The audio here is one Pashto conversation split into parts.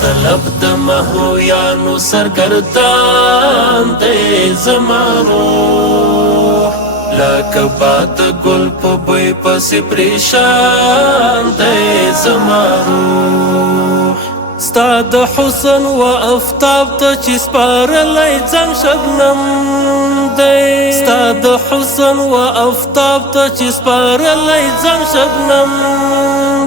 طلب د مهویانو سرګردان دی زما روح، لکه باد ګل په بوی پسې پریشان دی زما روح. ستا د حسن و افتاب ته چې سپارلی ځان شبنم دی، ستا د حسن و افتاب ته چې سپارلی ځان شبنم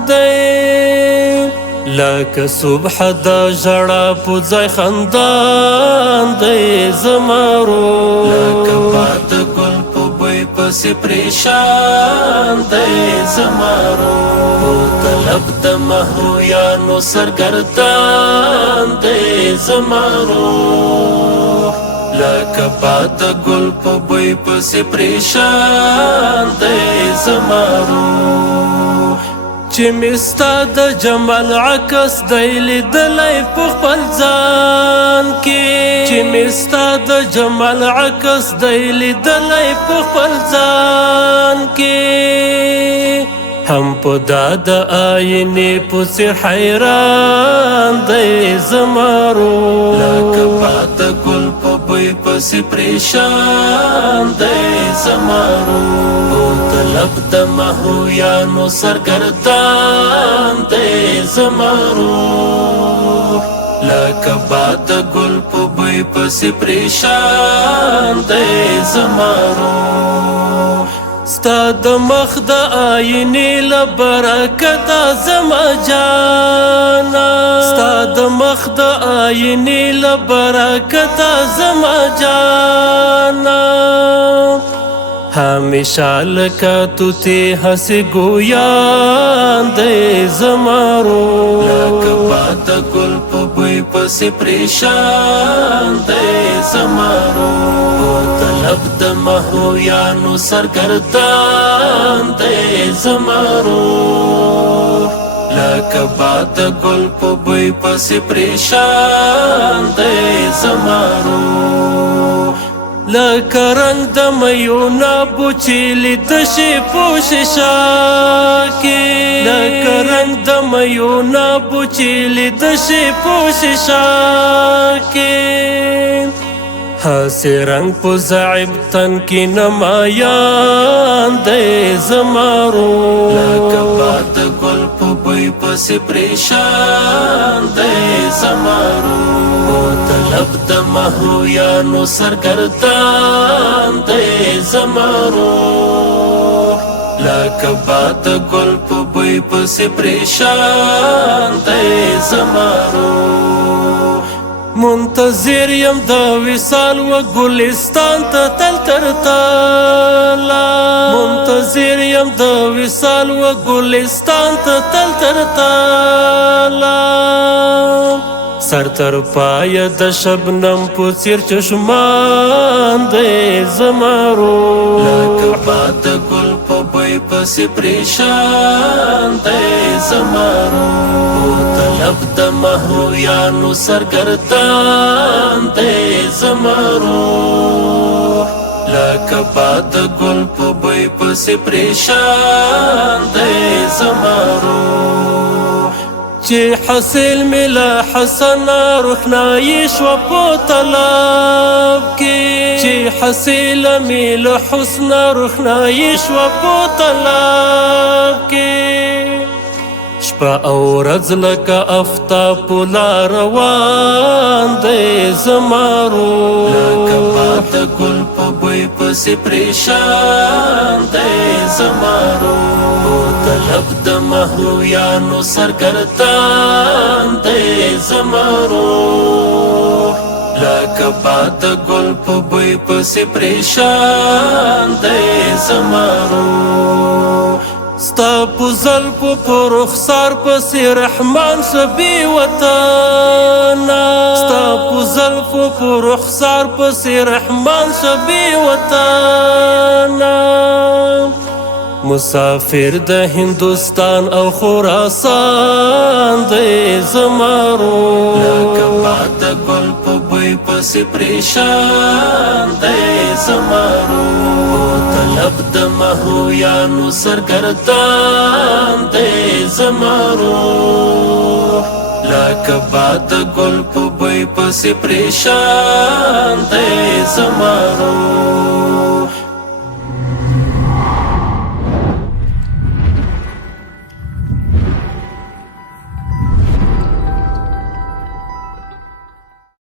دی. لکه صبح دا ژړا په ځای خندان دی زما روح، لکه باد ګل په بوی پسې پریشان دی زما روح. طلب د مهویانو سرګردان دی زما روح، لکه باد ګل په بوی پسې پریشان دی زما روح. چې مې ستا د جمال عکس دی لیدلی په خپل ځان کې، چې مې ستا د جمال عکس دی لیدلی په خپل ځان کې. هم په دا د آینې پسې حیران دی زما روح، لکه باد ګل په بوی پسې پریشان دی زما روح. طلب د مهویانو سرګردان دی زما روح، لکه باد ګل په بوی پسې پریشان دی زما روح. ستا د مخ د آینې له برکته زما جانا، ستا د مخ د آینې له برکته زما جانا. همیشه لکه توتی هسې ګویان دی زما روح، لکه باد ګل په بوی پسې پریشان دی زما روح. طلب د مهویانو سرګردان دی زما روح، لکه باد ګل په بوی پسې پریشان دی زما روح. لکه رنگ د میونابو چې لیده شي په شیشه کې، لکه رنگ د میونابو چې لیده شي په شیشه کې. هسې رنگ په ضعیب تن کې نمایان دی زما روح، لکه باد ګل په بوی پسې پریشان دی زما روح. طلب د مهویانو سرګردان دی زما روح، لکه باد ګل په بوی پسې پریشان دی زما روح. منتظر یم د وصال و ګلستان ته تل تر تالا، منتظر یم د وصال و ګلستان ته تل تر تالا. سر تر پایه د شبنم په څیر چشمان دی زما روح، لکه باد ګل په بوی پسې پریشان دی زما روح. طلب د مهویانو سرګردان دی زما روح، لکه باد ګل په بوی پسې پریشان دی زما روح. چې حاصل مې له حسنه روښنایي شوه په طلب کې، چې حاصل مې له حسنه روښنایي شوه په طلب کې. شپه او ورځ لکه آفتاب په لار روان دی زما روح، لکه باد ګل په بوی پسې پریشان دی زما روح. طلب د مهویانو سرګردان دی زما روح، لکه باد ګل په بوی پسې پریشان دی زما روح. ستا په زلفو په رخسار پسې رحمان شبي وطنه، ستا په زلفو په رخسار پسې رحمان شبي وطنه. مسافر د هندوستان او خراسان دی زما روح، لکه باد ګل په بوی پس پریشان دی زمارو طلب د مهرویانو سرګردان دی زمارو لکه باد گل په بوی پس پریشان دی زمارو